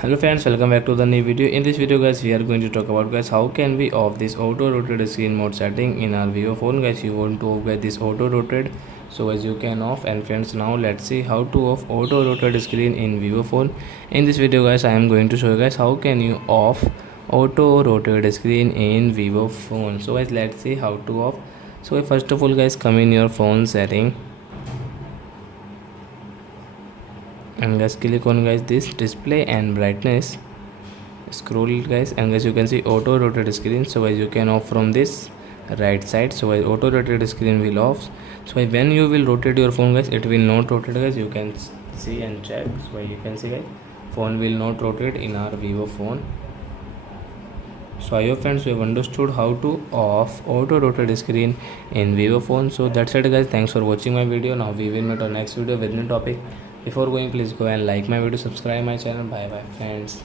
Hello friends, welcome back to the new video. In this video guys, we are going to talk about guys how can we off this auto rotate screen mode setting in our Vivo phone. Guys, you want to off guys this auto rotate, so as you can off. And friends, now let's see how to off auto rotate screen in Vivo phone. In this video guys, I am going to show you guys how can you off auto rotate screen in Vivo phone. So guys, let's see how to off. So first of all guys, come in your phone setting and guys click on guys this display and brightness. Scroll guys, and guys you can see auto rotate screen. So guys you can off from this right side. So guys auto rotate screen will off. So guys, when you will rotate your phone guys, it will not rotate guys. You can see and check. So you can see guys, phone will not rotate in our Vivo phone. So I hope friends you have understood how to off auto rotate screen in Vivo phone. So that's it guys, thanks for watching my video. Now we will meet on next video with new topic. Before going, please go and like my video, subscribe my channel. Bye bye friends.